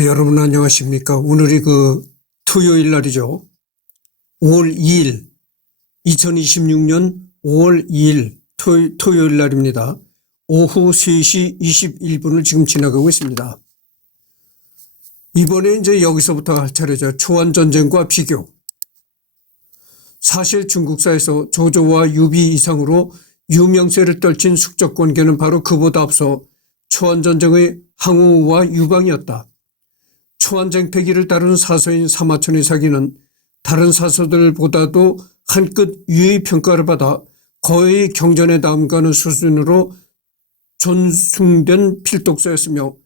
여러분 안녕하십니까. 오늘이 토요일 날이죠. 5월 2일, 2026년 5월 2일 토요일 날입니다. 오후 3시 21분을 지금 지나가고 있습니다. 이번에 이제 여기서부터 할 차례죠. 초안전쟁과 비교. 사실 중국사에서 조조와 유비 이상으로 유명세를 떨친 숙적관계는 바로 그보다 앞서 초안전쟁의 항우와 유방이었다. 초안쟁패기를 다룬 사서인 사마천의 사기는 다른 사서들보다도 한끗 유의 평가를 받아 거의 경전에 남가는 수준으로 존숭된 필독서였으며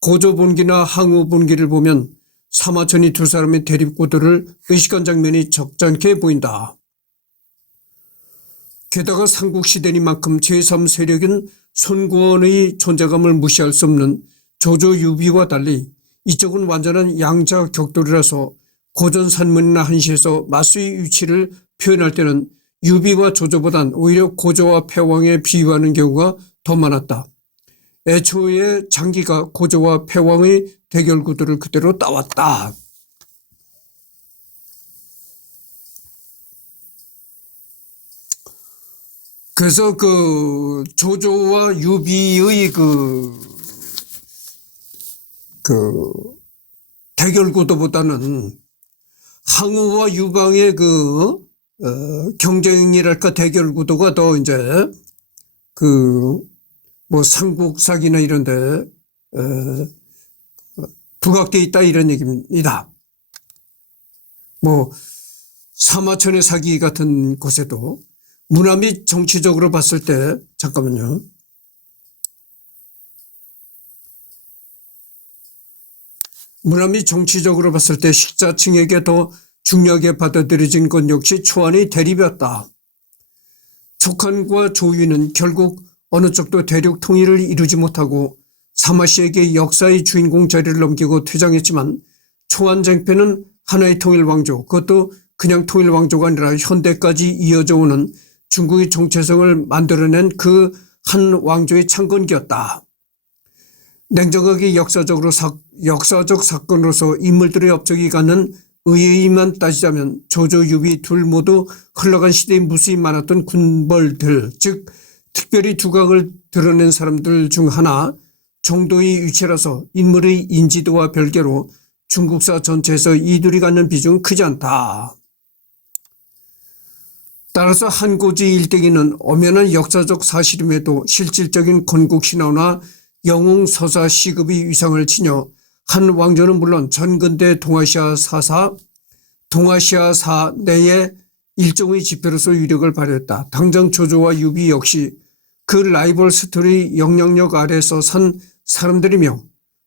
고조본기나 항우본기를 보면 사마천이 두 사람의 대립구도를 의식한 장면이 적잖게 보인다. 게다가 삼국시대니만큼 제3세력인 손구원의 존재감을 무시할 수 없는 조조 유비와 달리 이쪽은 완전한 양자 격돌이라서 고전산문이나 한시에서 맞수의 위치를 표현할 때는 유비와 조조보단 오히려 고조와 패왕에 비유하는 경우가 더 많았다. 애초에 장기가 고조와 패왕의 대결 구도를 그대로 따왔다. 그래서 조조와 유비의 대결 구도보다는 항우와 유방의 경쟁이랄까 대결 구도가 더 이제 삼국사기나 이런데 부각되어 있다 이런 얘기입니다. 사마천의 사기 같은 곳에도 문화 및 정치적으로 봤을 때 잠깐만요. 문화 및 정치적으로 봤을 때 식자층에게 더 중요하게 받아들여진 것 역시 초안의 대립이었다. 촉한과 조유는 결국 어느 쪽도 대륙 통일을 이루지 못하고 사마씨에게 역사의 주인공 자리를 넘기고 퇴장했지만 초안쟁패는 하나의 통일왕조, 그것도 그냥 통일왕조가 아니라 현대까지 이어져 오는 중국의 정체성을 만들어낸 그 한 왕조의 창건기였다. 냉정하게 역사적 사건으로서 인물들의 업적이 갖는 의의만 따지자면 조조, 유비 둘 모두 흘러간 시대에 무수히 많았던 군벌들, 즉 특별히 두각을 드러낸 사람들 중 하나 정도의 위치라서 인물의 인지도와 별개로 중국사 전체에서 이들이 갖는 비중은 크지 않다. 따라서 한고지 일대기는 엄연한 역사적 사실임에도 실질적인 건국신화나 영웅서사 시급의 위상을 지녀 한 왕조는 물론 전근대 동아시아사 내에 일종의 지표로서 위력을 발휘했다. 당장 조조와 유비 역시 그 라이벌 스토리 영향력 아래서 산 사람들이며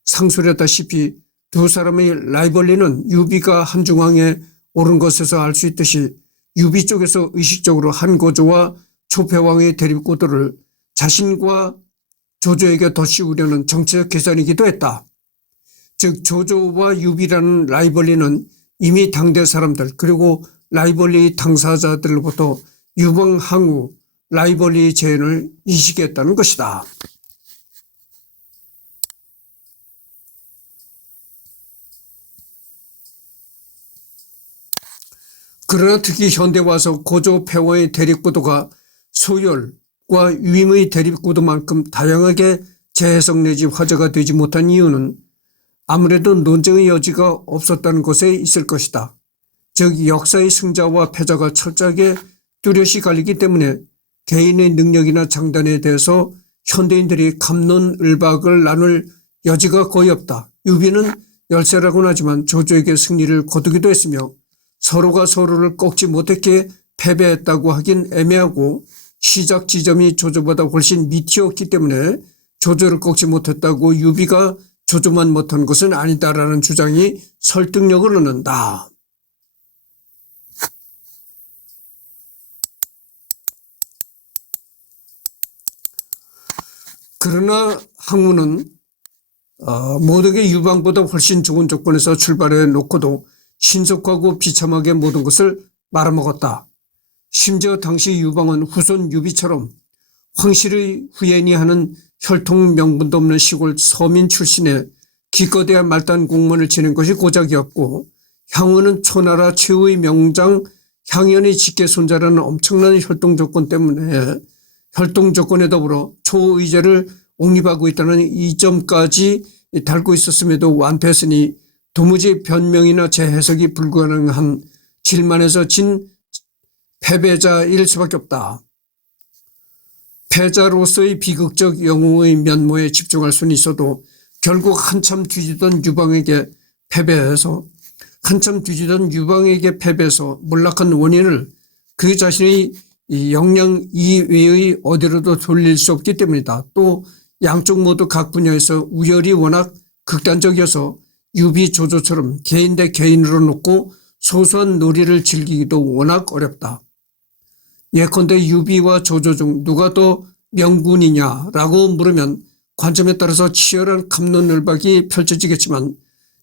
상술했다시피 두 사람의 라이벌리는 유비가 한중왕에 오른 것에서 알 수 있듯이 유비 쪽에서 의식적으로 한고조와 초패왕의 대립구도를 자신과 조조에게 더 씌우려는 정치적 계산이기도 했다. 즉 조조와 유비라는 라이벌리는 이미 당대 사람들 그리고 라이벌리 당사자들로부터 유방 항우 라이벌리 재현을 인식했다는 것이다. 그러나 특히 현대 와서 고조 패왕의 대립구도가 소열과 위임의 대립구도만큼 다양하게 재해석 내지 화제가 되지 못한 이유는 아무래도 논쟁의 여지가 없었다는 것에 있을 것이다. 즉 역사의 승자와 패자가 철저하게 뚜렷이 갈리기 때문에 개인의 능력이나 장단에 대해서 현대인들이 갑론을박을 나눌 여지가 거의 없다. 유비는 열세라고는 하지만 조조에게 승리를 거두기도 했으며 서로가 서로를 꺾지 못했기에 패배했다고 하긴 애매하고 시작 지점이 조조보다 훨씬 밑이었기 때문에 조조를 꺾지 못했다고 유비가 조조만 못한 것은 아니다라는 주장이 설득력을 얻는다. 그러나 항우는 모두에게 유방보다 훨씬 좋은 조건에서 출발해 놓고도 신속하고 비참하게 모든 것을 말아먹었다. 심지어 당시 유방은 후손 유비처럼 황실의 후예니 하는 혈통 명분도 없는 시골 서민 출신의 기껏해야 말단 공문을 치는 것이 고작이었고 향후는 초나라 최후의 명장 향연의 직계 손자라는 엄청난 혈동 조건에 더불어 초의제를 옹립하고 있다는 이 점까지 달고 있었음에도 완패했으니 도무지 변명이나 재해석이 불가능한 질만에서 진 패배자일 수밖에 없다. 패자로서의 비극적 영웅의 면모에 집중할 수는 있어도 결국 한참 뒤지던 유방에게 패배해서 몰락한 원인을 그 자신의 역량 이외의 어디로도 돌릴 수 없기 때문이다. 또 양쪽 모두 각 분야에서 우열이 워낙 극단적이어서 유비 조조처럼 개인 대 개인으로 놓고 소소한 놀이를 즐기기도 워낙 어렵다. 예컨대 유비와 조조 중 누가 더 명군이냐라고 물으면 관점에 따라서 치열한 갑론을박이 펼쳐지겠지만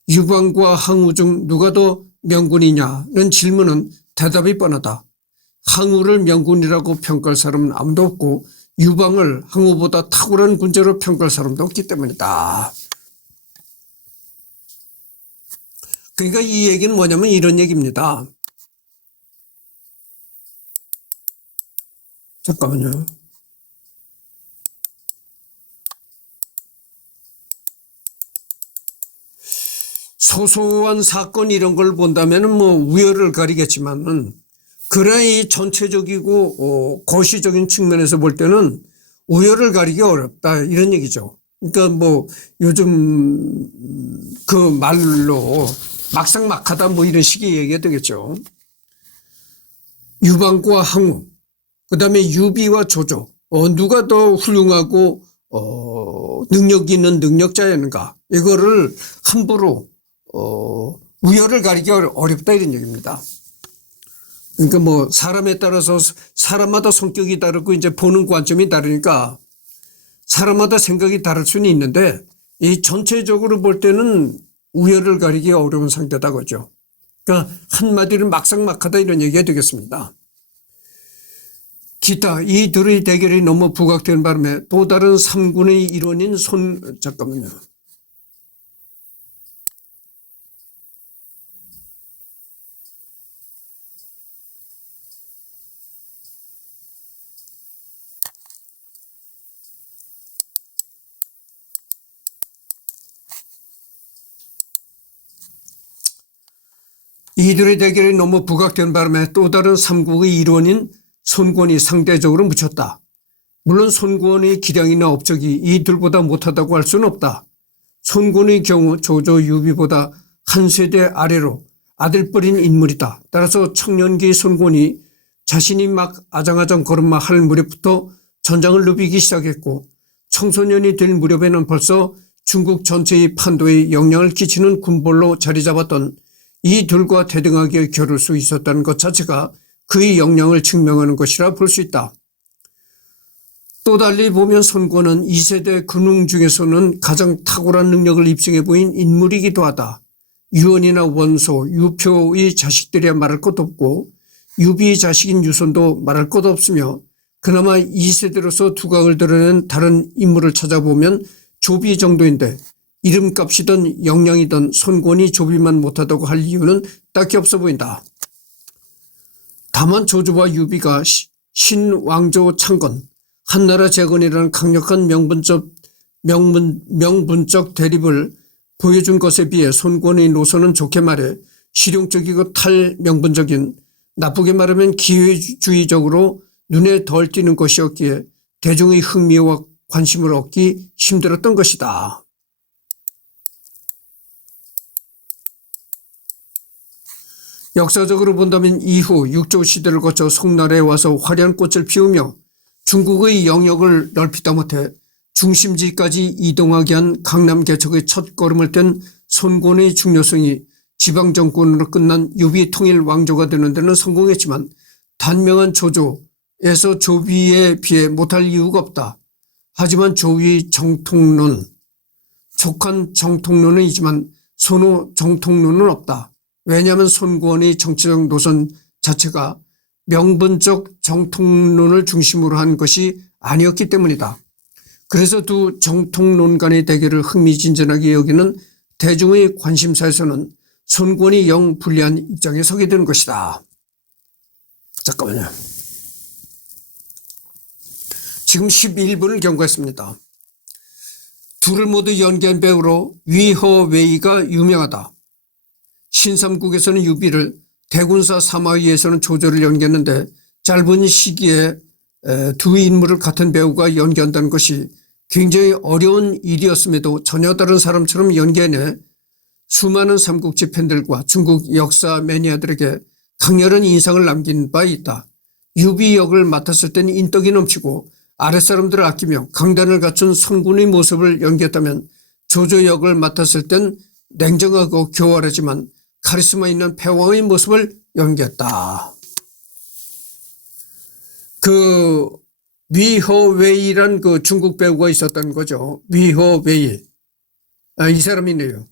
유방과 항우 중 누가 더 명군이냐는 질문은 대답이 뻔하다. 항우를 명군이라고 평가할 사람은 아무도 없고 유방을 항우보다 탁월한 군대로 평가할 사람도 없기 때문이다. 그러니까 이 얘기는 뭐냐면 이런 얘기입니다. 잠깐만요. 소소한 사건 이런 걸 본다면 뭐 우열을 가리겠지만은 그러나 이 전체적이고 거시적인 측면에서 볼 때는 우열을 가리기 어렵다 이런 얘기죠. 그러니까 뭐 요즘 그 말로 막상막하다 뭐 이런 식의 얘기가 되겠죠. 유방과 항우, 그 다음에 유비와 조조, 누가 더 훌륭하고 능력 있는 능력자였는가 이거를 함부로 우열을 가리기 어렵다 이런 얘기입니다. 그러니까 뭐 사람에 따라서 사람마다 성격이 다르고 이제 보는 관점이 다르니까 사람마다 생각이 다를 수는 있는데 이 전체적으로 볼 때는 우열을 가리기 어려운 상태다 그죠. 그러니까 한마디로 막상막하다 이런 얘기가 되겠습니다. 기타 이 둘의 대결이 너무 부각된 바람에 또 다른 3군의 일원인 잠깐만요. 이들의 대결이 너무 부각된 바람에 또 다른 삼국의 일원인 손권이 상대적으로 묻혔다. 물론 손권의 기량이나 업적이 이들보다 못하다고 할 수는 없다. 손권의 경우 조조 유비보다 한 세대 아래로 아들뻘인 인물이다. 따라서 청년기 손권이 자신이 막 아장아장 걸음마 할 무렵부터 전장을 누비기 시작했고 청소년이 될 무렵에는 벌써 중국 전체의 판도에 영향을 끼치는 군벌로 자리 잡았던 이 둘과 대등하게 겨룰 수 있었다는 것 자체가 그의 역량을 증명하는 것이라 볼 수 있다. 또 달리 보면 손권은 2세대 근웅 중에서는 가장 탁월한 능력을 입증해 보인 인물이기도 하다. 유언이나 원소, 유표의 자식들이야 말할 것도 없고 유비의 자식인 유손도 말할 것도 없으며 그나마 2세대로서 두각을 드러낸 다른 인물을 찾아보면 조비 정도인데 이름값이든 역량이든 손권이 조비만 못하다고 할 이유는 딱히 없어 보인다. 다만 조조와 유비가 신왕조 창건, 한나라 재건이라는 강력한 명분적 대립을 보여준 것에 비해 손권의 노선은 좋게 말해 실용적이고 탈명분적인 나쁘게 말하면 기회주의적으로 눈에 덜 띄는 것이었기에 대중의 흥미와 관심을 얻기 힘들었던 것이다. 역사적으로 본다면 이후 육조 시대를 거쳐 송나라에 와서 화려한 꽃을 피우며 중국의 영역을 넓히다 못해 중심지까지 이동하게 한 강남 개척의 첫 걸음을 뗀 손권의 중요성이 지방정권으로 끝난 유비 통일 왕조가 되는 데는 성공했지만 단명한 조조에서 조비에 비해 못할 이유가 없다. 하지만 조위의 정통론, 족한 정통론은 있지만 손후 정통론은 없다. 왜냐하면 손권의 정치적 노선 자체가 명분적 정통론을 중심으로 한 것이 아니었기 때문이다. 그래서 두 정통론 간의 대결을 흥미진진하게 여기는 대중의 관심사에서는 손권이 영 불리한 입장에 서게 되는 것이다. 잠깐만요. 지금 11분을 경과했습니다. 둘을 모두 연기한 배우로 위허웨이가 유명하다. 신삼국에서는 유비를, 대군사 사마위에서는 조조를 연기했는데 짧은 시기에 두 인물을 같은 배우가 연기한다는 것이 굉장히 어려운 일이었음에도 전혀 다른 사람처럼 연기해내 수많은 삼국지 팬들과 중국 역사 매니아들에게 강렬한 인상을 남긴 바 있다. 유비 역을 맡았을 때는 인덕이 넘치고 아랫사람들을 아끼며 강단을 갖춘 성군의 모습을 연기했다면 조조 역을 맡았을 땐 냉정하고 교활하지만 카리스마 있는 패왕의 모습을 연기했다. 그 위허웨이란 그 중국 배우가 있었던 거죠. 위허웨이. 이 사람이네요.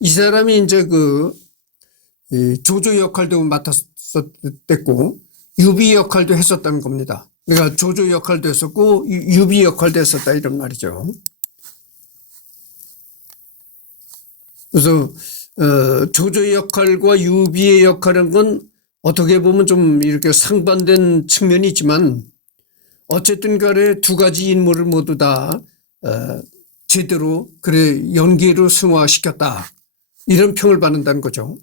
이 사람이 이제 조조 역할도 맡았었고 유비 역할도 했었다는 겁니다. 그러니까 조조 역할도 했었고 유비 역할도 했었다 이런 말이죠. 그래서 조조 역할과 유비의 역할은 건 어떻게 보면 좀 이렇게 상반된 측면이 있지만 어쨌든 간에 두 가지 인물을 모두 다 제대로 연기로 승화시켰다. 이런 평을 받는다는 거죠.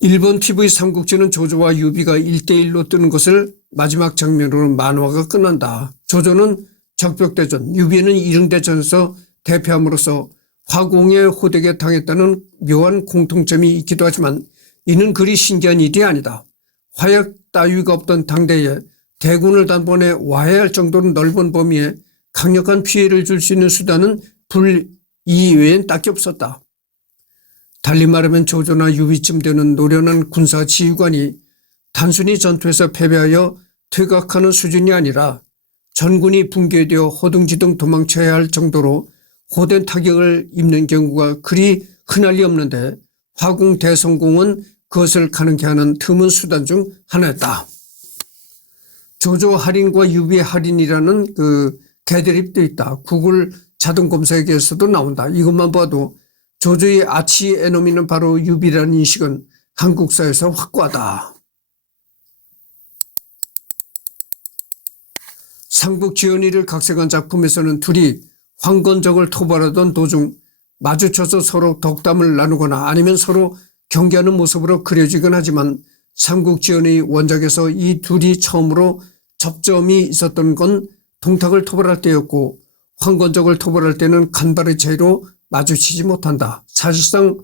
일본 TV 삼국지는 조조와 유비가 1대1로 뜨는 것을 마지막 장면으로 만화가 끝난다. 조조는 적벽대전, 유비는 이릉대전에서 대패함으로써 화공의 호되게 당했다는 묘한 공통점이 있기도 하지만 이는 그리 신기한 일이 아니다. 화약 따위가 없던 당대에 대군을 단번에 와해할 정도로 넓은 범위에 강력한 피해를 줄 수 있는 수단은 불 이외엔 딱히 없었다. 달리 말하면 조조나 유비쯤 되는 노련한 군사 지휘관이 단순히 전투에서 패배하여 퇴각하는 수준이 아니라 전군이 붕괴되어 허둥지둥 도망쳐야 할 정도로 호된 타격을 입는 경우가 그리 흔할 리 없는데 화공 대성공은 그것을 가능케 하는 드문 수단 중 하나였다. 조조 할인과 유비 할인이라는 그 개드립도 있다. 구글 자동 검색에서도 나온다. 이것만 봐도 조조의 아치 에노미는 바로 유비라는 인식은 한국사에서 확고하다. 삼국지연의를 각색한 작품에서는 둘이 황건적을 토벌하던 도중 마주쳐서 서로 덕담을 나누거나 아니면 서로 경계하는 모습으로 그려지곤 하지만 삼국지연의 원작에서 이 둘이 처음으로 접점이 있었던 건 동탁을 토벌할 때였고 황건적을 토벌할 때는 간발의 차이로 마주치지 못한다. 사실상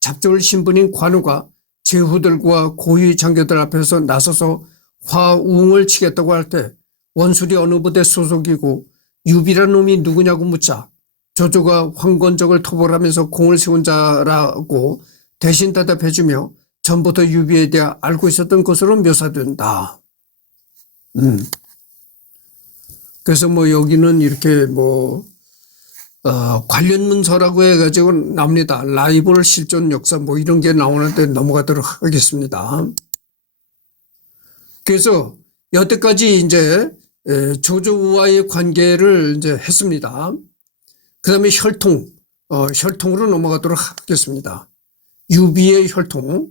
잡조를 신분인 관우가 제후들과 고위 장교들 앞에서 나서서 화웅을 치겠다고 할 때 원술이 어느 부대 소속이고 유비란 놈이 누구냐고 묻자 조조가 황건적을 토벌하면서 공을 세운 자라고 대신 대답해주며 전부터 유비에 대해 알고 있었던 것으로 묘사된다. 그래서 여기는 이렇게 관련 문서라고 해가지고 나옵니다. 라이벌 실존 역사 이런 게 나오는데 넘어가도록 하겠습니다. 그래서 여태까지 이제 조조와의 관계를 이제 했습니다. 그 다음에 혈통으로 넘어가도록 하겠습니다. 유비의 혈통.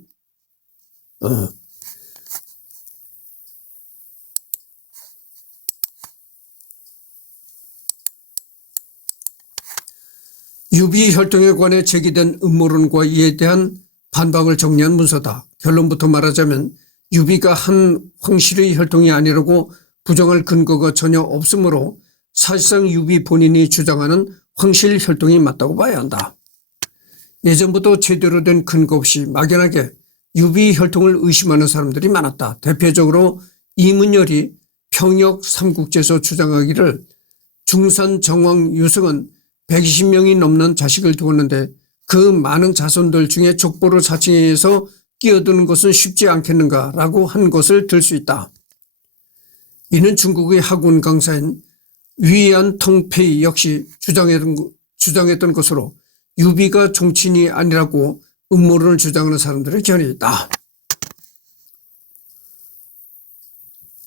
유비 혈통에 관해 제기된 음모론과 이에 대한 반박을 정리한 문서다. 결론부터 말하자면 유비가 한 황실의 혈통이 아니라고 부정할 근거가 전혀 없으므로 사실상 유비 본인이 주장하는 황실 혈통이 맞다고 봐야 한다. 예전부터 제대로 된 근거 없이 막연하게 유비 혈통을 의심하는 사람들이 많았다. 대표적으로 이문열이 평역 삼국지에서 주장하기를 중산 정왕 유승은 120명이 넘는 자식을 두었는데 그 많은 자손들 중에 족보로 자칭해서 끼어드는 것은 쉽지 않겠는가라고 한 것을 들 수 있다. 이는 중국의 학원 강사인 위안 텅페이 역시 주장했던 것으로 유비가 종친이 아니라고 음모론을 주장하는 사람들의 견해 있다.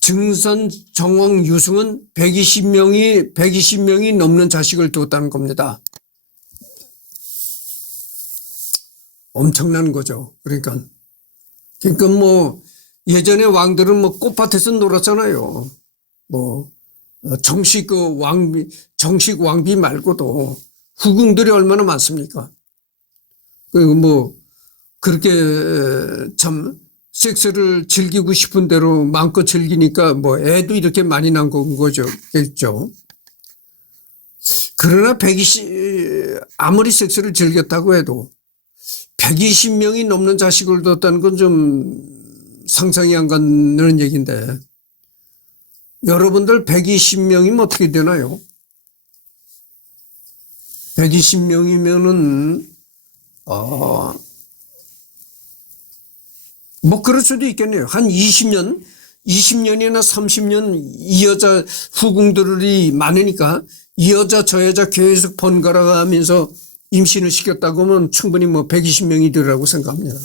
증산 정왕 유승은 120명이 넘는 자식을 두었다는 겁니다. 엄청난 거죠. 그러니까 뭐 예전에 왕들은 뭐 꽃밭에서 놀았잖아요. 뭐 정식 왕비 말고도 후궁들이 얼마나 많습니까? 그리고 뭐 그렇게 참 섹스를 즐기고 싶은 대로 마음껏 즐기니까 뭐 애도 이렇게 많이 난 거죠. 그러나 아무리 섹스를 즐겼다고 해도 120명이 넘는 자식을 뒀다는 건 좀 상상이 안 가는 얘기인데, 여러분들 120명이면 어떻게 되나요? 120명이면은 뭐 그럴 수도 있겠네요. 한 20년이나 30년 이 여자 후궁들이 많으니까 이 여자 저 여자 계속 번갈아 가면서 임신을 시켰다고 하면 충분히 뭐 120명이 되라고 생각합니다.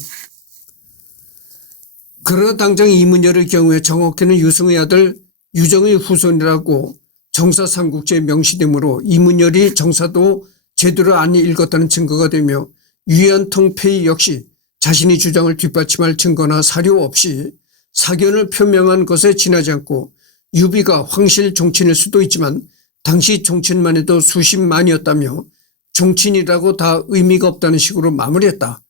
그러나 당장 이문열의 경우에 정옥회는 유승의 아들 유정의 후손이라고 정사삼국지에 명시되므로 이문열이 정사도 제대로 안 읽었다는 증거가 되며 유연통폐이 역시 자신의 주장을 뒷받침할 증거나 사료 없이 사견을 표명한 것에 지나지 않고 유비가 황실 종친일 수도 있지만 당시 종친만 해도 수십만이었다며 종친이라고 다 의미가 없다는 식으로 마무리했다.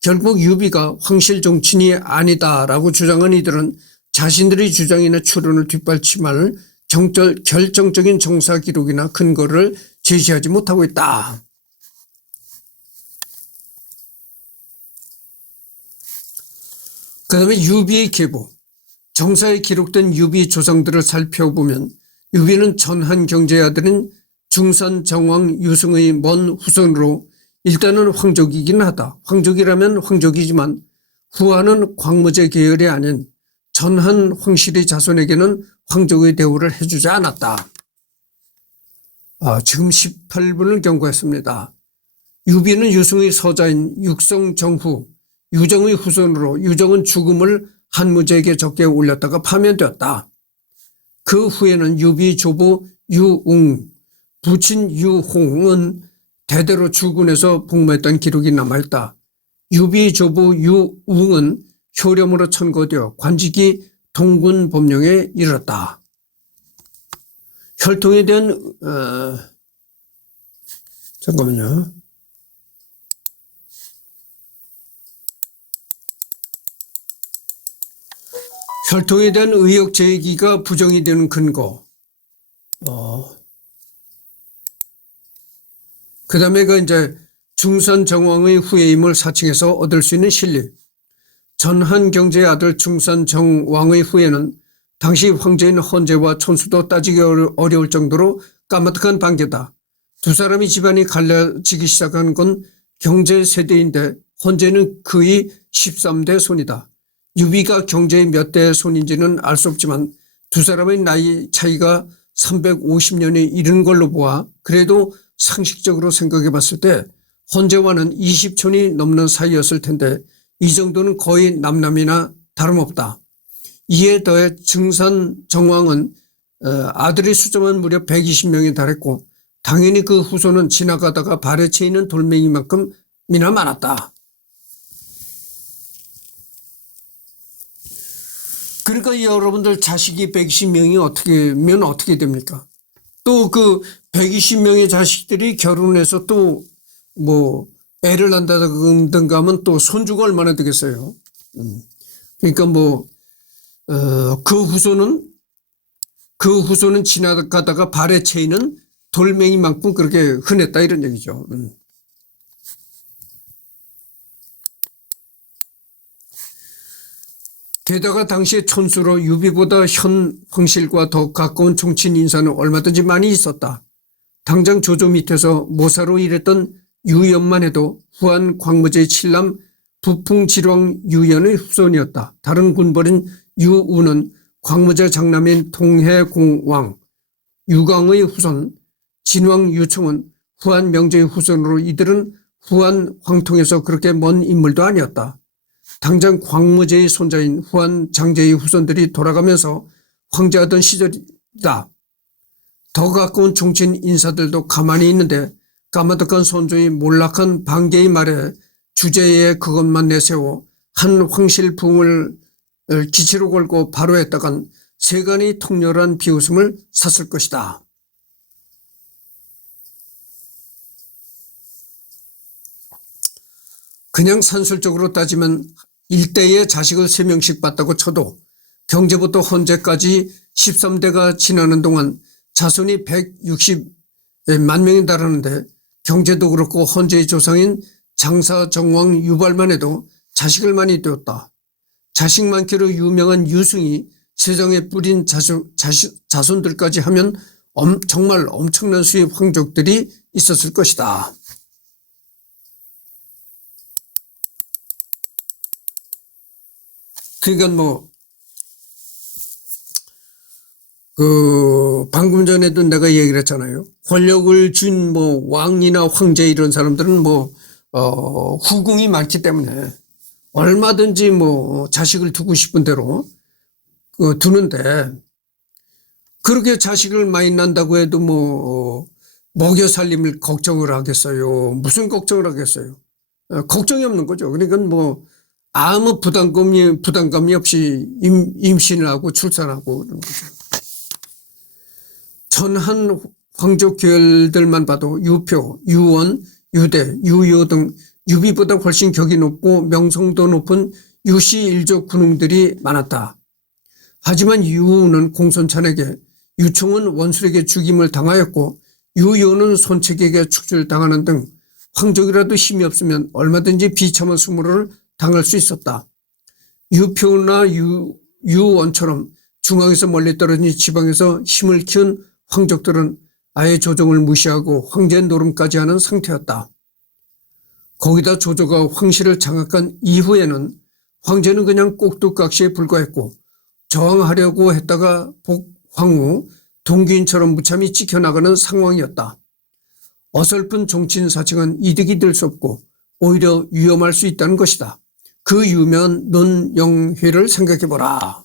결국 유비가 황실 종친이 아니다라고 주장한 이들은 자신들의 주장이나 추론을 뒷받침할 결정적인 정사 기록이나 근거를 제시하지 못하고 있다. 그 다음에 유비의 계보. 정사에 기록된 유비 조상들을 살펴보면 유비는 전한 경제의 아들인 중산 정왕 유승의 먼 후손으로 일단은 황족이긴 하다. 황족이라면 황족이지만 후하는 광무제 계열이 아닌 전한 황실의 자손에게는 황족의 대우를 해주지 않았다. 지금 18분을 경고했습니다. 유비는 유승의 서자인 육성정후 유정의 후손으로 유정은 죽음을 한무제에게 적게 올렸다가 파면되었다. 그 후에는 유비 조부 유웅, 부친 유홍은 대대로 주군에서 복무했던 기록이 남아있다. 유비 조부 유웅은 효렴으로 천거되어 관직이 동군법령에 이르렀다. 혈통에 대한 잠깐만요. 혈통에 대한 의혹 제기가 부정이 되는 근거. 그 다음에 이제 중산 정왕의 후예임을 사칭해서 얻을 수 있는 실리. 전한 경제의 아들 중산 정왕의 후예는 당시 황제인 헌제와 촌수도 따지기 어려울 정도로 까마득한 반계다. 두 사람이 집안이 갈라지기 시작한 건 경제 세대인데 헌제는 그의 13대 손이다. 유비가 경제의 몇 대 손인지는 알 수 없지만 두 사람의 나이 차이가 350년에 이르는 걸로 보아 그래도 상식적으로 생각해 봤을 때 헌제와는 20촌이 넘는 사이였을 텐데 이 정도는 거의 남남이나 다름없다. 이에 더해 증산 정왕은 아들의 숫자만 무려 120명에 달했고 당연히 그 후손은 지나가다가 발에 채이는 돌멩이만큼이나 많았다. 그러니까 여러분들 자식이 120명이 어떻게 됩니까? 또 그 120명의 자식들이 결혼해서 또 뭐 애를 낳는다든가 하면 또 손주가 얼마나 되겠어요. 그러니까 뭐 그 후손은 지나가다가 발에 채이는 돌멩이만큼 그렇게 흔했다 이런 얘기죠. 게다가 당시에 촌수로 유비보다 현 황실과 더 가까운 종친 인사는 얼마든지 많이 있었다. 당장 조조 밑에서 모사로 일했던 유연만 해도 후한 광무제의 칠남 부풍질왕 유연의 후손이었다. 다른 군벌인 유우는 광무제 장남인 동해공왕 유광의 후손, 진왕 유청은 후한 명제의 후손으로 이들은 후한 황통에서 그렇게 먼 인물도 아니었다. 당장 광무제의 손자인 후한 장제의 후손들이 돌아가면서 황제하던 시절이다. 더 가까운 종친 인사들도 가만히 있는데 까마득한 손주의 몰락한 반계의 말에 주제에 그것만 내세워 한 황실붕을 기치로 걸고 바로 했다간 세간이 통렬한 비웃음을 샀을 것이다. 그냥 산술적으로 따지면 일대에 자식을 3명씩 봤다고 쳐도 경제부터 헌재까지 13대가 지나는 동안 자손이 160만 명이 달하는데 경제도 그렇고 헌재의 조상인 장사정왕 유발만 해도 자식을 많이 띄웠다. 자식 많기로 유명한 유승이 세상에 뿌린 자손들까지 하면 정말 엄청난 수의 황족들이 있었을 것이다. 그러니까 방금 전에도 내가 얘기를 했잖아요. 권력을 쥔 왕이나 황제 이런 사람들은 후궁이 많기 때문에 얼마든지 자식을 두고 싶은 대로 두는데, 그렇게 자식을 많이 난다고 해도 먹여 살림을 걱정을 하겠어요. 무슨 걱정을 하겠어요. 걱정이 없는 거죠. 그러니까 아무 부담감이 없이 임신을 하고 출산하고 그런 거죠. 전한 황족 계열들만 봐도 유표, 유원, 유대, 유효 등 유비보다 훨씬 격이 높고 명성도 높은 유씨 일족 군웅들이 많았다. 하지만 유우는 공손찬에게, 유총은 원술에게 죽임을 당하였고 유효는 손책에게 축출당하는 등 황족이라도 힘이 없으면 얼마든지 비참한 수모를 당할 수 있었다. 유표나 유원처럼 중앙에서 멀리 떨어진 지방에서 힘을 키운 황족들은 아예 조정을 무시하고 황제 노름까지 하는 상태였다. 거기다 조조가 황실을 장악한 이후에는 황제는 그냥 꼭두각시에 불과했고 저항하려고 했다가 복황 후 동기인처럼 무참히 지켜나가는 상황이었다. 어설픈 정치인사칭은 이득이 될 수 없고 오히려 위험할 수 있다는 것이다. 그 유명한 논영회를 생각해보라.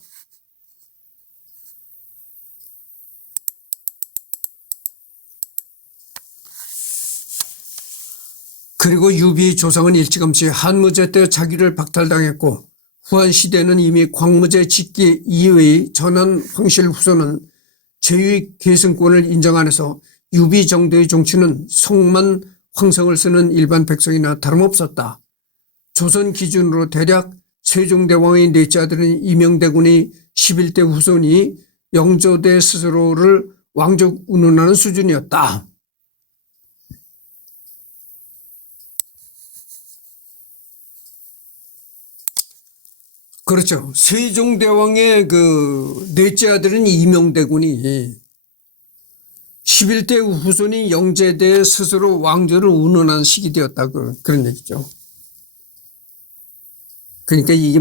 그리고 유비 조상은 일찌감치 한무제 때 자기를 박탈당했고 후한 시대는 이미 광무제 직계 이외의 전한 황실 후손은 제위 계승권을 인정 안 해서 유비 정도의 정치는 성만 황성을 쓰는 일반 백성이나 다름없었다. 조선 기준으로 대략 세종대왕의 넷째 아들인 이명대군의 11대 후손이 영조대 스스로를 왕족 운운하는 수준이었다. 그렇죠. 세종대왕의 넷째 아들은 이명대군이 11대 후손이 영제대 스스로 왕조를 운운한 시기 되었다. 그런 얘기죠. 그러니까 이게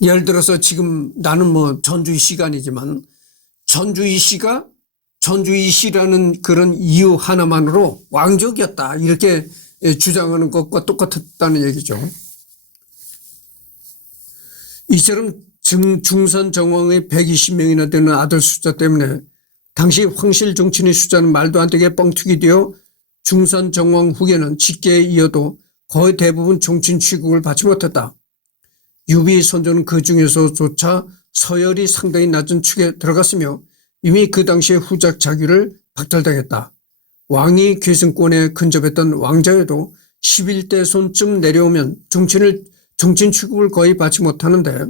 예를 들어서 지금 나는 전주이씨가 아니지만 전주이씨라는 그런 이유 하나만으로 왕족이었다. 이렇게 주장하는 것과 똑같았다는 얘기죠. 이처럼 중산 정왕의 120명이나 되는 아들 숫자 때문에 당시 황실 정치인의 숫자는 말도 안 되게 뻥튀기 되어 중산 정왕 후계는 직계에 이어도 거의 대부분 정치인 취급을 받지 못했다. 유비 선조는 그 중에서조차 서열이 상당히 낮은 축에 들어갔으며 이미 그 당시에 후작 자규를 박탈당했다. 왕이 계승권에 근접했던 왕자여도 11대 손쯤 내려오면 정치인 취급을 거의 받지 못하는데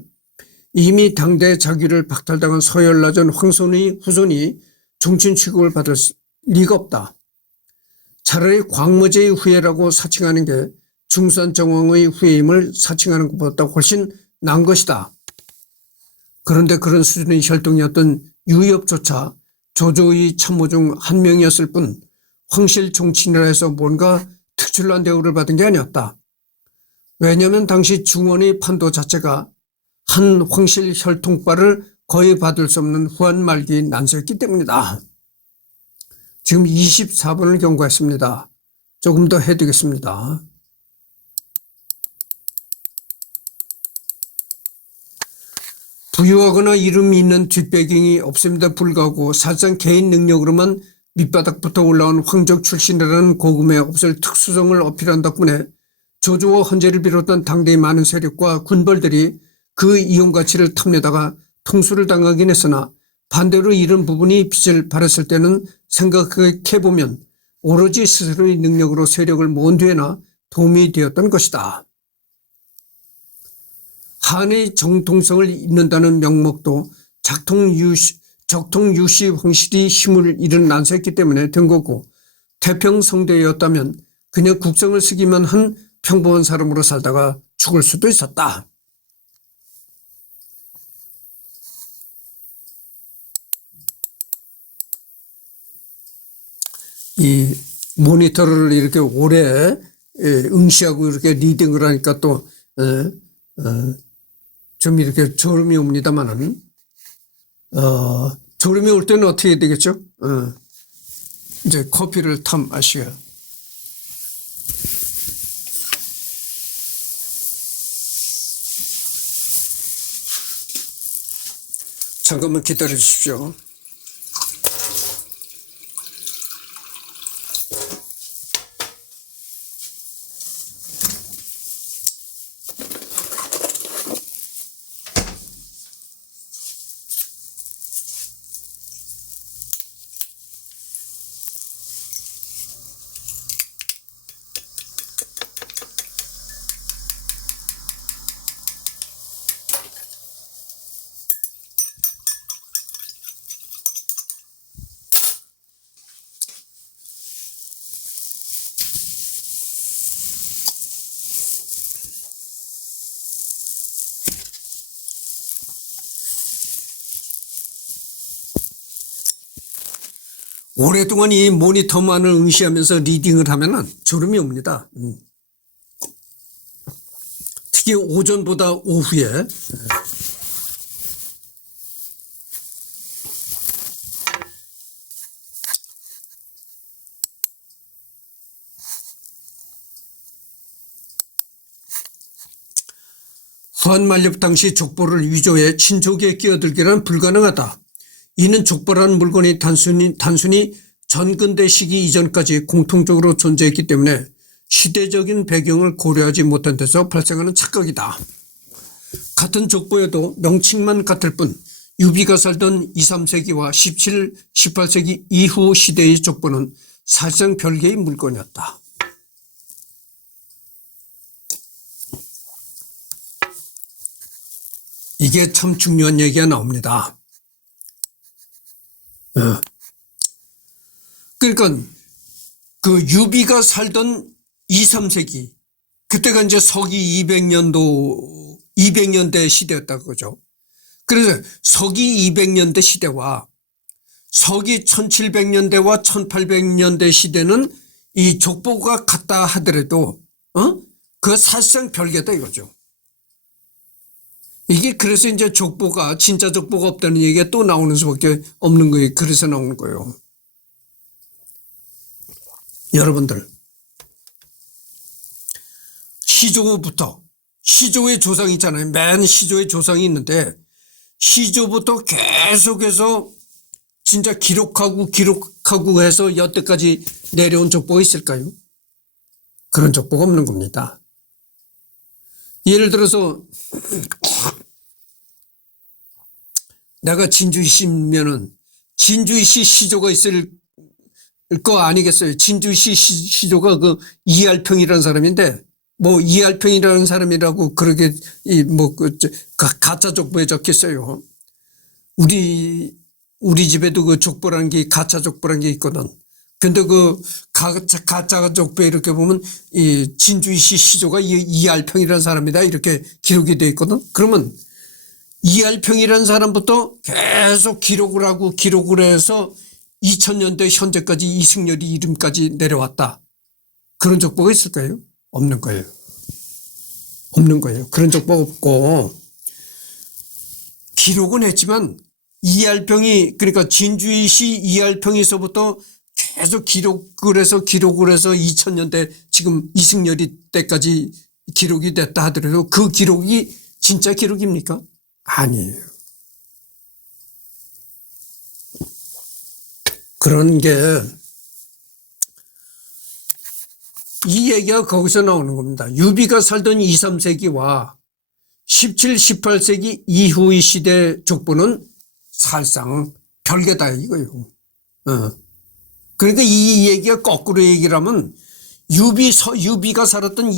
이미 당대 자규를 박탈당한 서열 낮은 황손의 후손이 정치인 취급을 받을 리가 없다. 차라리 광무제의 후예라고 사칭하는 게 중산정왕의 후예임을 사칭하는 것보다 훨씬 나은 것이다. 그런데 그런 수준의 혈통이었던 유엽조차 조조의 참모 중 한 명이었을 뿐 황실 정치인이라 해서 뭔가 특출난 대우를 받은 게 아니었다. 왜냐하면 당시 중원의 판도 자체가 한 황실 혈통과를 거의 받을 수 없는 후한 말기 난서였기 때문이다. 지금 24분을 경과했습니다. 조금 더 해두겠습니다. 부유하거나 이름이 있는 뒷배경이 없음에도 불구하고 사실상 개인 능력으로만 밑바닥부터 올라온 황족 출신이라는 고금의 없을 특수성을 어필한 덕분에 조조와 헌재를 비롯한 당대의 많은 세력과 군벌들이 그 이용 가치를 탐내다가 통수를 당하긴 했으나 반대로 이런 부분이 빛을 발했을 때는 생각해보면 오로지 스스로의 능력으로 세력을 모은 뒤에나 도움이 되었던 것이다. 한의 정통성을 잇는다는 명목도 적통유시 황실이 힘을 잃은 난세했기 때문에 된 거고, 태평성대였다면 그냥 국성을 쓰기만 한 평범한 사람으로 살다가 죽을 수도 있었다. 이 모니터를 이렇게 오래 응시하고 이렇게 리딩을 하니까 또 좀 이렇게 졸음이 옵니다만은 졸음이 올 때는 어떻게 해야 되겠죠? 이제 커피를 타 마시고요. 잠깐만 기다려 주십시오. 오랫동안 이 모니터만을 응시하면서 리딩을 하면은 졸음이 옵니다. 특히 오전보다 오후에. 후한 만렵 당시 족보를 위조해 친족에 끼어들기란 불가능하다. 이는 족보라는 물건이 단순히 전근대 시기 이전까지 공통적으로 존재했기 때문에 시대적인 배경을 고려하지 못한 데서 발생하는 착각이다. 같은 족보에도 명칭만 같을 뿐 유비가 살던 2, 3세기와 17, 18세기 이후 시대의 족보는 사실상 별개의 물건이었다. 이게 참 중요한 얘기가 나옵니다. 그러니까 그 유비가 살던 2, 3세기 그때가 이제 서기 200년대 시대였다고 그죠. 그래서 서기 200년대 시대와 서기 1700년대와 1800년대 시대는 이 족보가 같다 하더라도 그 사실상 별개다 이거죠. 이게 그래서 이제 족보가 진짜 족보가 없다는 얘기가 또 나오는 수밖에 없는 거예요. 그래서 나오는 거예요. 여러분들 시조부터 시조의 조상이 있잖아요. 맨 시조의 조상이 있는데 시조부터 계속해서 진짜 기록하고 해서 여태까지 내려온 족보가 있을까요? 그런 족보가 없는 겁니다. 예를 들어서 내가 진주시면은 진주시 시조가 있을 거 아니겠어요? 진주시 시조가 그 이할평이라는 사람인데 뭐 이할평이라는 사람이라고 그렇게 가짜 족보에 적혔어요. 우리 집에도 그 족보라는 게 가짜 족보라는 게 있거든. 근데 그 가짜 족보에 이렇게 보면 이 진주시 시조가 이할평이라는 사람이다 이렇게 기록이 돼 있거든. 그러면 이할평이라는 사람부터 계속 기록을 해서 2000년대 현재까지 이승열이 이름까지 내려왔다. 그런 족보가 있을까요? 없는 거예요. 없는 거예요. 그런 족보가 없고 기록은 했지만 이할평이 그러니까 진주시 이할평에서부터 계속 기록을 해서 2000년대 지금 이승열이 때까지 기록이 됐다 하더라도 그 기록이 진짜 기록입니까? 아니에요. 그런 게 이 얘기가 거기서 나오는 겁니다. 유비가 살던 2, 3세기와 17, 18세기 이후의 시대 족보는 사실상 별개다 이거예요. 그러니까 이 얘기가 거꾸로 얘기를 하면 유비가 살았던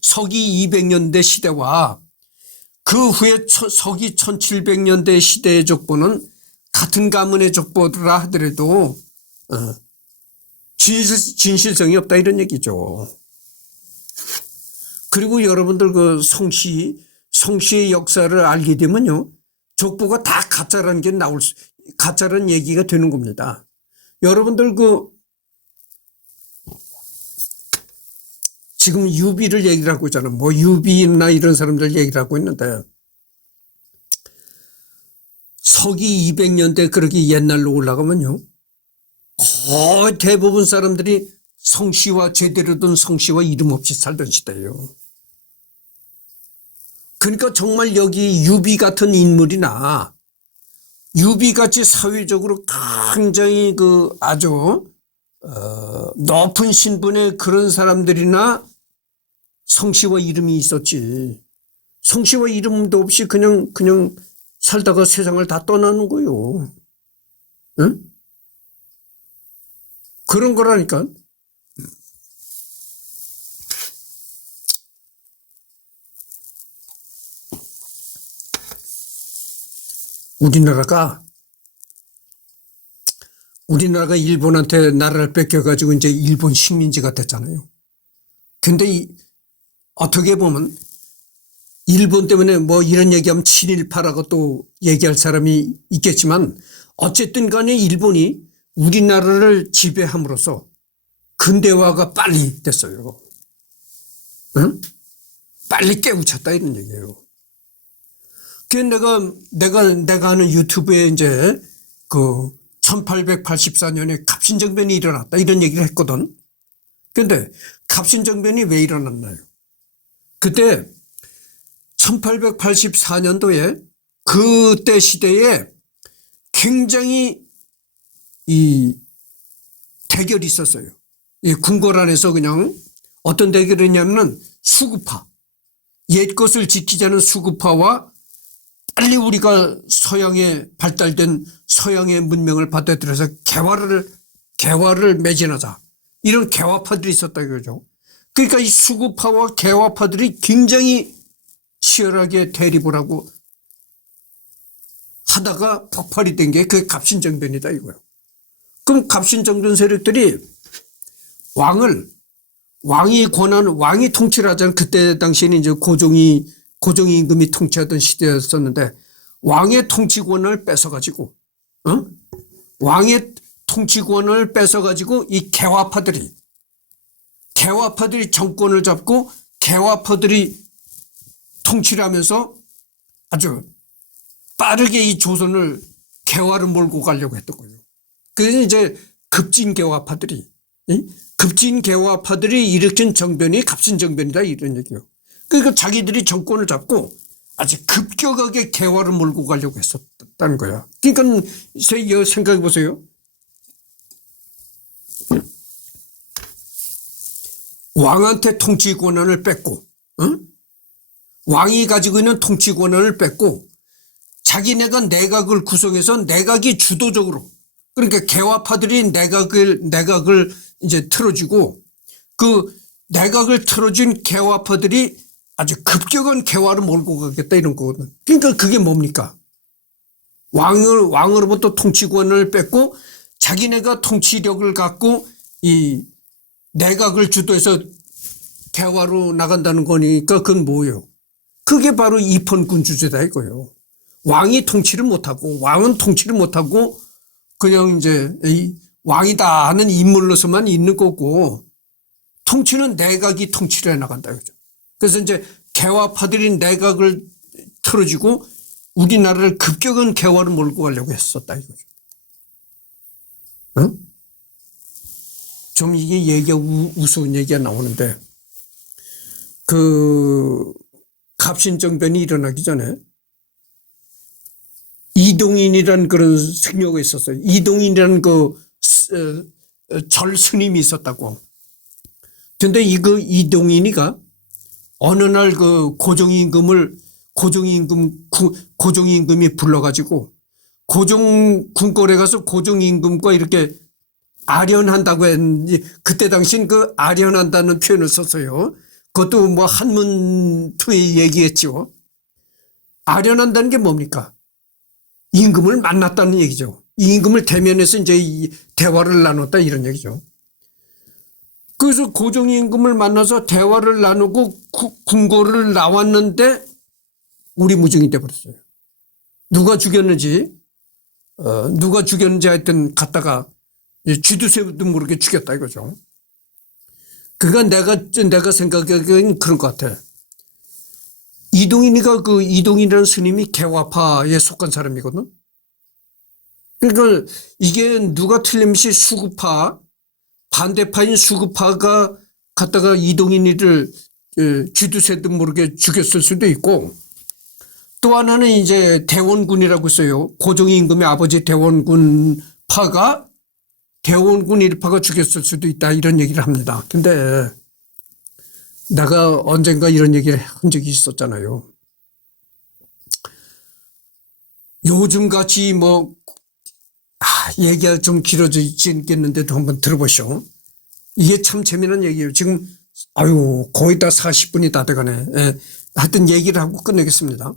서기 200년대 시대와 그 후에 서기 1700년대 시대의 족보는 같은 가문의 족보라 하더라도 진실성이 없다 이런 얘기죠. 그리고 여러분들 그 성씨의 역사를 알게 되면요, 족보가 다 가짜라는 게 가짜라는 얘기가 되는 겁니다. 여러분들 지금 유비를 얘기를 하고 있잖아요. 뭐 유비나 이런 사람들 얘기를 하고 있는데 서기 200년대 그렇게 옛날로 올라가면요, 거의 대부분 사람들이 성씨와 제대로 된 성씨와 이름 없이 살던 시대예요. 그러니까 정말 여기 유비 같은 인물이나 유비같이 사회적으로 굉장히 아주 높은 신분의 그런 사람들이나 성씨와 이름이 있었지. 성씨와 이름도 없이 그냥 살다가 세상을 다 떠나는 거요. 응? 그런 거라니까. 우리나라가 일본한테 나라를 뺏겨가지고 이제 일본 식민지가 됐잖아요. 근데 어떻게 보면 일본 때문에 뭐 이런 얘기하면 친일파라고 또 얘기할 사람이 있겠지만 어쨌든 간에 일본이 우리나라를 지배함으로써 근대화가 빨리 됐어요. 응? 빨리 깨우쳤다 이런 얘기예요. 그래서 내가 하는 유튜브에 이제 1884년에 갑신정변이 일어났다 이런 얘기를 했거든. 그런데 갑신정변이 왜 일어났나요? 그때 1884년도에 그때 시대에 굉장히 이 대결이 있었어요. 이 궁궐 안에서 그냥 어떤 대결이냐면은 수구파, 옛 것을 지키자는 수구파와 빨리 우리가 서양에 발달된 서양의 문명을 받아들여서 개화를 매진하자. 이런 개화파들이 있었다 이거죠. 그러니까 이 수구파와 개화파들이 굉장히 치열하게 대립을 하고 하다가 폭발이 된 게 그게 갑신정변이다 이거예요. 그럼 갑신정변 세력들이 왕이 통치를 하자는, 그때 당시에는 이제 고종이 임금이 통치하던 시대였었는데 왕의 통치권을 뺏어가지고, 왕의 통치권을 뺏어가지고 이 개화파들이 정권을 잡고 개화파들이 통치를 하면서 아주 빠르게 이 조선을 개화로 몰고 가려고 했던 거예요. 그래서 이제 급진개화파들이 일으킨 정변이 갑신정변이다 이런 얘기예요. 그러니까 자기들이 정권을 잡고 아주 급격하게 개화를 몰고 가려고 했었다는 거야. 그러니까 생각해 보세요. 왕한테 통치 권한을 뺏고, 왕이 가지고 있는 통치 권한을 뺏고 자기네가 내각을 구성해서 내각이 주도적으로, 그러니까 개화파들이 내각을 이제 틀어주고 그 내각을 틀어준 개화파들이 아주 급격한 개화를 몰고 가겠다 이런 거거든. 그러니까 그게 뭡니까? 왕으로부터 통치권을 뺏고 자기네가 통치력을 갖고 이 내각을 주도해서 개화로 나간다는 거니까 그건 뭐예요? 그게 바로 입헌군주제다 이거예요. 왕은 통치를 못하고 그냥 이제 왕이다 하는 인물로서만 있는 거고 통치는 내각이 통치를 해나간다 이거죠. 그래서 이제 개화파들이 내각을 틀어주고 우리나라를 급격한 개화로 몰고 가려고 했었다 이거죠. 응? 좀 이게 얘기가 우스운 얘기가 나오는데 갑신정변이 일어나기 전에 이동인이라는 그런 승려가 있었어요. 이동인이라는 절 스님이 있었다고. 근데 이동인이가 어느 날 그 고종임금이 불러가지고 궁궐에 가서 고종임금과 이렇게 아련한다고 했는지, 그때 당신 그 아련한다는 표현을 썼어요. 그것도 뭐 한문투의 얘기했죠. 아련한다는 게 뭡니까? 임금을 만났다는 얘기죠. 임금을 대면해서 이제 대화를 나눴다 이런 얘기죠. 그래서 고종임금을 만나서 대화를 나누고 궁궐을 나왔는데 우리무중이 돼버렸어요. 누가 죽였는지 하여튼 갔다가 쥐두새도 모르게 죽였다 이거죠. 그러니까 내가 생각하기엔 그런 것 같아. 이동인이라는 스님이 개화파에 속한 사람이거든. 그러니까 이게 누가 틀림없이 반대파인 수구파가 갔다가 이동인이를 쥐두새도 모르게 죽였을 수도 있고, 또 하나는 이제 대원군이라고 써요. 고종임금의 아버지 대원군 일파가 죽였을 수도 있다 이런 얘기를 합니다. 근데 내가 언젠가 이런 얘기를 한 적이 있었잖아요. 요즘같이 얘기가 좀 길어지겠는데도 한번 들어보시오. 이게 참 재미난 얘기예요. 지금 거의 다 40분이 다 돼가네. 하여튼 얘기를 하고 끝내겠습니다.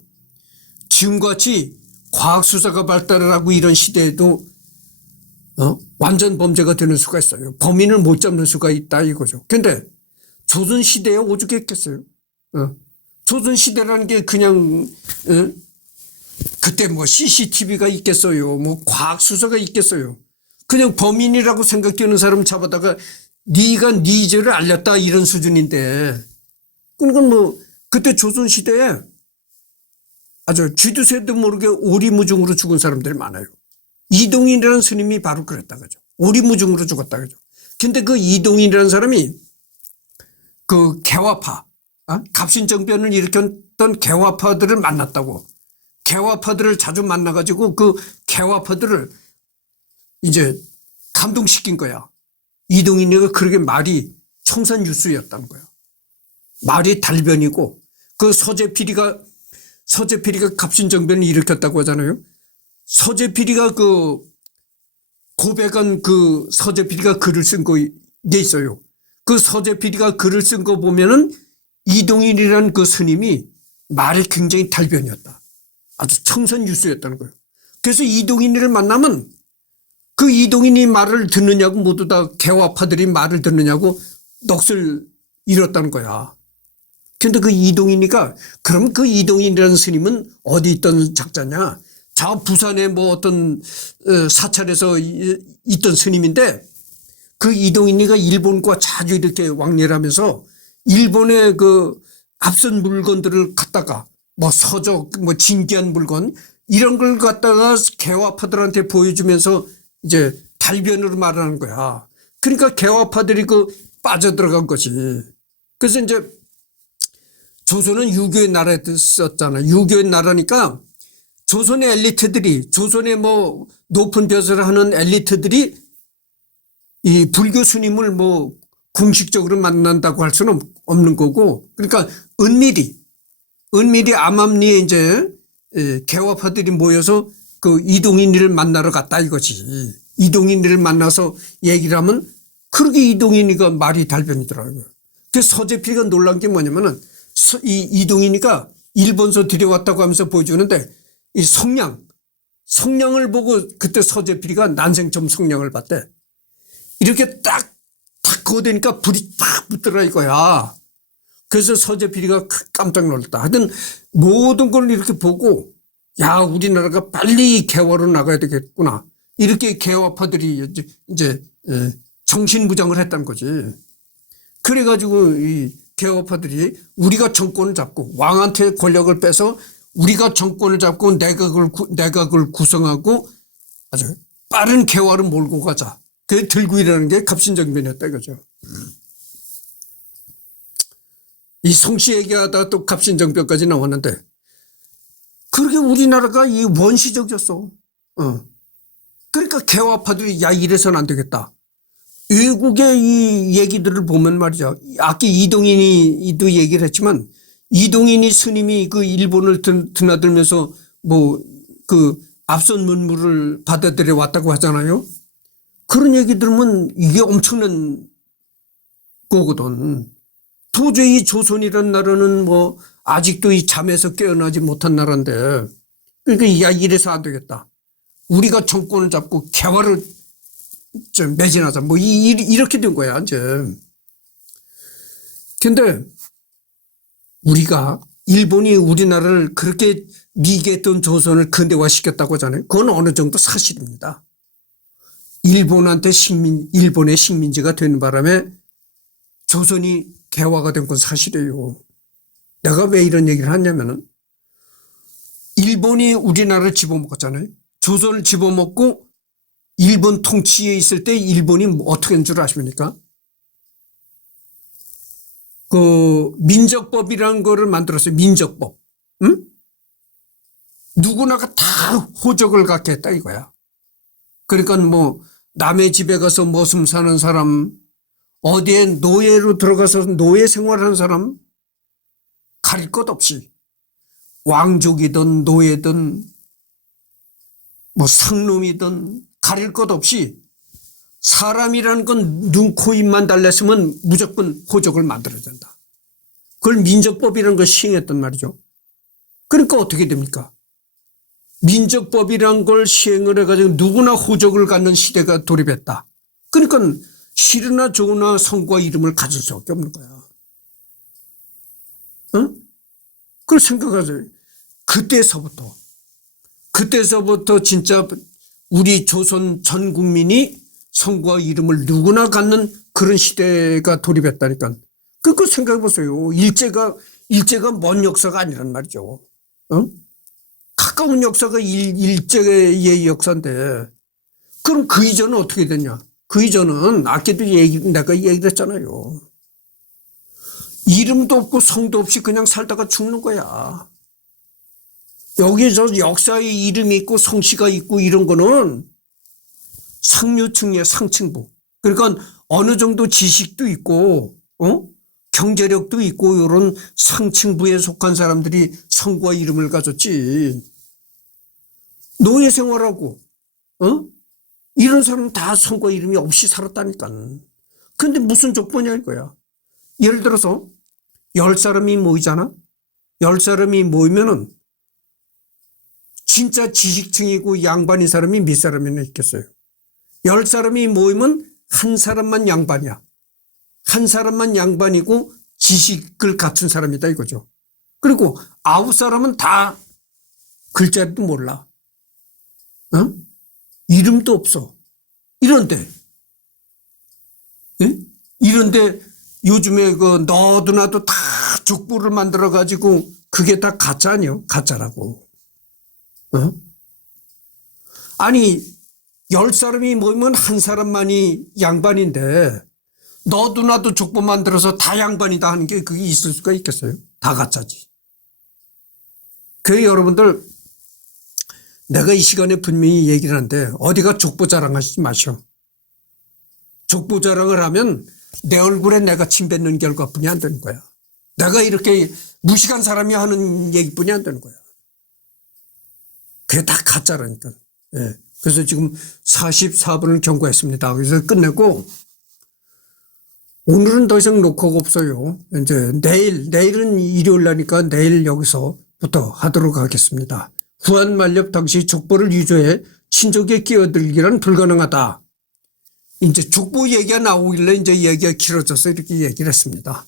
지금같이 과학수사가 발달을 하고 이런 시대에도 완전 범죄가 되는 수가 있어요. 범인을 못 잡는 수가 있다 이거죠. 근데 조선시대에 오죽했겠어요. 조선시대라는 게 그냥 그때 CCTV가 있겠어요. 과학수사가 있겠어요. 그냥 범인이라고 생각되는 사람 잡아다가 네가 네 죄를 알렸다 이런 수준인데, 그러니까 그때 조선시대에 아주 쥐두새도 모르게 오리무중으로 죽은 사람들이 많아요. 이동인이라는 스님이 바로 그랬다 그죠. 오리무중으로 죽었다 그죠. 근데 그 이동인이라는 사람이 그 개화파, 갑신정변을 일으켰던 개화파들을 만났다고. 개화파들을 자주 만나가지고 그 개화파들을 이제 감동시킨 거야. 이동인이가 그렇게 말이 청산유수였다는 거야. 말이 달변이고, 그 서재필이가 갑신정변을 일으켰다고 하잖아요. 서재필이가 고백한 서재필이가 글을 쓴 게 있어요. 그 서재필이가 글을 쓴 거 보면은 이동인이라는 그 스님이 말이 굉장히 달변이었다. 아주 청산유수였다는 거예요. 그래서 이동인이를 만나면 그 이동인이 말을 듣느냐고, 모두 다 개화파들이 말을 듣느냐고 넋을 잃었다는 거야. 근데 그럼 그 이동인이라는 스님은 어디 있던 작자냐? 부산에 어떤 사찰에서 있던 스님인데, 그 이동인이가 일본과 자주 이렇게 왕래를 하면서 일본의 그 앞선 물건들을 갖다가 서적, 진귀한 물건 이런 걸 갖다가 개화파들한테 보여주면서 이제 달변으로 말하는 거야. 그러니까 개화파들이 빠져들어간 거지. 그래서 이제 조선은 유교의 나라였었잖아. 유교의 나라니까 조선의 엘리트들이, 조선의 높은 벼슬을 하는 엘리트들이 이 불교 스님을 공식적으로 만난다고 할 수는 없는 거고, 그러니까 은밀히 암암리에 이제 개화파들이 모여서 그 이동인이를 만나러 갔다 이거지. 이동인이를 만나서 얘기를 하면 그렇게 이동인이가 말이 달변이더라고요. 그래서 서재필이가 놀란 게 뭐냐면은 이동인이가 일본서 들여왔다고 하면서 보여주는데 이 성냥을 보고 그때 서재필이가 난생처음 성냥을 봤대. 이렇게 딱 그어대니까 불이 딱 붙더라 이거야. 그래서 서재필이가 깜짝 놀랐다. 하여튼 모든 걸 이렇게 보고, 야, 우리나라가 빨리 개화로 나가야 되겠구나. 이렇게 개화파들이 이제 정신무장을 했다는 거지. 그래가지고 이 개화파들이 우리가 정권을 잡고 왕한테 권력을 빼서 우리가 정권을 잡고 내각을 구성하고 아주 빠른 개화를 몰고 가자. 그게 들고 일하는 게 갑신정변이었다 이거죠. 이 송씨 얘기하다가 또 갑신정변까지 나왔는데, 그렇게 우리나라가 이 원시적이었어. 그러니까 개화파도 야 이래서는 안 되겠다. 외국의 이 얘기들을 보면 말이죠. 아까 이동인이도 얘기를 했지만 이동인이 스님이 그 일본을 드나들면서 뭐 그 앞선 문물을 받아들여 왔다고 하잖아요. 그런 얘기 들으면 이게 엄청난 거거든. 도저히 조선이란 나라는 뭐 아직도 이 잠에서 깨어나지 못한 나라인데 그러니까 야 이래서 안 되겠다. 우리가 정권을 잡고 개화를 매진하자. 뭐 이렇게 된 거야 이제. 근데 우리가 일본이 우리나라를 그렇게 미개했던 조선을 근대화시켰다고 하잖아요. 그건 어느 정도 사실입니다. 일본한테 일본의 식민지가 되는 바람에 조선이 개화가 된 건 사실이에요. 내가 왜 이런 얘기를 하냐면은 일본이 우리나라를 집어먹었잖아요. 조선을 집어먹고 일본 통치에 있을 때 일본이 어떻게 한 줄 아십니까? 그 민적법이라는 거를 만들었어요. 민적법. 응? 누구나가 다 호적을 갖게 했다 이거야. 그러니까 뭐 남의 집에 가서 머슴 사는 사람, 어디에 노예로 들어가서 노예 생활하는 사람 가릴 것 없이 왕족이든 노예든 뭐 상놈이든 가릴 것 없이 사람이라는 건 눈, 코, 입만 달랬으면 무조건 호적을 만들어야 된다. 그걸 민적법이라는 걸 시행했단 말이죠. 그러니까 어떻게 됩니까? 민적법이라는 걸 시행을 해가지고 누구나 호적을 갖는 시대가 돌입했다. 그러니까 싫으나 좋으나 성과 이름을 가질 수밖에 없는 거야. 응? 그걸 생각하세요. 그때서부터 진짜 우리 조선 전 국민이 성과 이름을 누구나 갖는 그런 시대가 돌입했다니까. 그거 생각해 보세요. 일제가 먼 역사가 아니란 말이죠. 응? 가까운 역사가 일제의 역사인데 그럼 그 이전은 어떻게 됐냐? 그 이전은 아까도 내가 얘기를 했잖아요. 이름도 없고 성도 없이 그냥 살다가 죽는 거야. 여기서 역사에 이름이 있고 성씨가 있고 이런 거는 상류층이야, 상층부. 그러니까 어느 정도 지식도 있고, 경제력도 있고, 이런 상층부에 속한 사람들이 성과 이름을 가졌지. 노예 생활하고, 이런 사람은 다 성과 이름이 없이 살았다니까. 근데 무슨 조건이야, 이거야. 예를 들어서, 10사람이 모이잖아? 10사람이 모이면은, 진짜 지식층이고 양반인 사람이 몇 사람이나 있겠어요? 10사람이 모이면 한 사람만 양반이야. 한 사람만 양반이고 지식을 갖춘 사람이다 이거죠. 그리고 9사람은 다 글자도 몰라. 이름도 없어. 이런데 요즘에 그 너도 나도 다 족보를 만들어 가지고 그게 다 가짜 아니요? 가짜라고. 아니 10사람이 모이면 한 사람만이 양반인데 너도 나도 족보 만들어서 다 양반이다 하는 게 그게 있을 수가 있겠어요? 다 가짜지. 그래서 여러분들 내가 이 시간에 분명히 얘기를 하는데 어디가 족보 자랑하시지 마셔. 족보 자랑을 하면 내 얼굴에 내가 침 뱉는 결과뿐이 안 되는 거야. 내가 이렇게 무식한 사람이 하는 얘기뿐이 안 되는 거야. 그게 다 가짜라니까. 예. 그래서 지금 44분을 경고했습니다. 그래서 끝내고 오늘은 더 이상 녹화가 없어요. 이제 내일은 일요일 나니까 내일 여기서부터 하도록 하겠습니다. 후한 만렵 당시 족보를 위조해 친족에 끼어들기란 불가능하다. 이제 족보 얘기가 나오길래 이제 얘기가 길어져서 이렇게 얘기를 했습니다.